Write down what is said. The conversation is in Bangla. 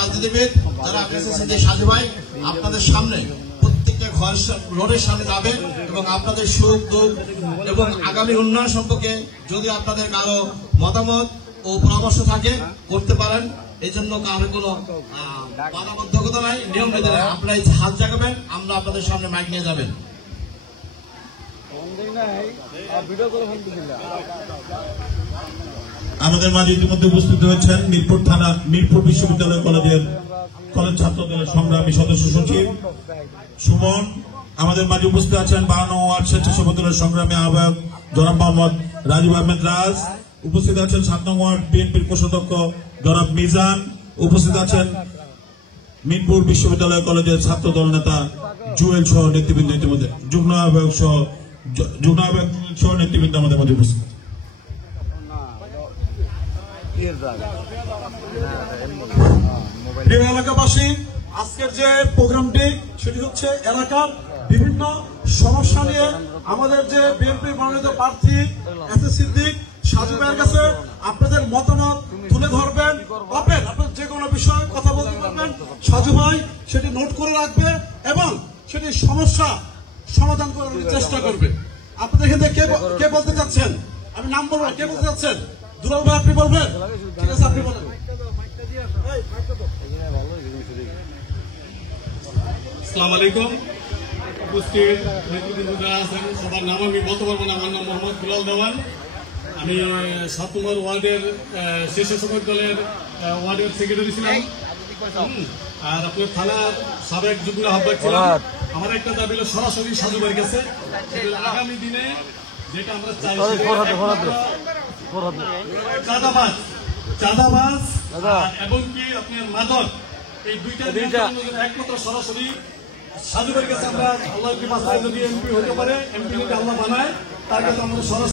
রাজনীতিবিদ যারা আপনার যে সাজু ভাই আপনাদের সামনে প্রত্যেকটা ঘর রোডের সামনে যাবেন এবং আপনাদের সুখ দুঃখ এবং আগামী উন্নয়ন সম্পর্কে যদি আপনাদের কারো মতামত ও পরামর্শ থাকে করতে পারেন। এই জন্য কারো কোনো বাধাবদ্ধকতা নাই, নিয়ম নীতি নাই। আপনারা এই হাত জাগাবেন, আমরা আপনাদের সামনে মাইক নিয়ে যাবেন। আমাদের মাঝে ইতিমধ্যে উপস্থিত হয়েছেন মিরপুর বিশ্ববিদ্যালয় কলেজ ছাত্র দলের সংগ্রামী সদস্য সচিব সুমন। আমাদের মাঝে উপস্থিত আছেন 52 ওয়ার্ড স্বেচ্ছাসেবক দলের সংগ্রামী আহ্বায়ক জনাব মোহাম্মদ রাজীব আহমেদ রাজ। উপস্থিত আছেন 7 নং ওয়ার্ড বিএনপির কোষাধ্যক্ষ জনাব মিজান। উপস্থিত আছেন মিরপুর বিশ্ববিদ্যালয় কলেজের ছাত্র দল নেতা জুয়েল সহ নেতৃবৃন্দ, ইতিমধ্যে যুগ্ম আহ্বায়ক সহ নেতৃবৃন্দ আমাদের মাঝে উপস্থিত। প্রিয় এলাকাবাসী, আজকের যে প্রোগ্রামটি সেটি হচ্ছে এলাকার বিভিন্ন সমস্যা নিয়ে আমাদের যে বিএনপি মনোনীত প্রার্থী এস এ সিদ্দিক সাজু ভাইয়ের কাছে আপনাদের মতামত তুলে ধরবেন। আপনার যে কোনো বিষয়ে কথা বলতে পারবেন, সাজু ভাই সেটি নোট করে রাখবে এবং সেটি সমস্যা সমাধান করার চেষ্টা করবে। আপনাদের এখানে কে বলতে চাচ্ছেন? আমি নাম বলবো, কে বলতে চাচ্ছেন? দুলাল ভাই আপনি বলবেন? ঠিক আছে, আপনি বলেন। আসসালামু আলাইকুম। উপস্থিত নেতৃবৃন্দ যারা আছেন সবার নাম আমি বলতে পারবো না। আমার নাম মোহাম্মদ দুলাল দেওয়ান। আমি 7 নম্বর ওয়ার্ডের স্বেচ্ছাসেবক দলের ওয়ার্ডের সেক্রেটারি ছিলাম, আর আপনার থানার সাবেক যুগ্ম আহ্বায়ক ছিলাম। আমার একটা দাবি হলো সরাসরি সাজু ভাইয়ের কাছে আগামী দিনে যেটা আমরা চাই চাঁদাবাজ এবং কি আপনার মাদক, এই দুইটা একমাত্র সরাসরি সাজু ভাইয়ের কাছে আমরা আল্লাহ যদি এমপি হতে পারে, এমপি যদি আল্লাহ বানায় তার কাছে আমরা সরাসরি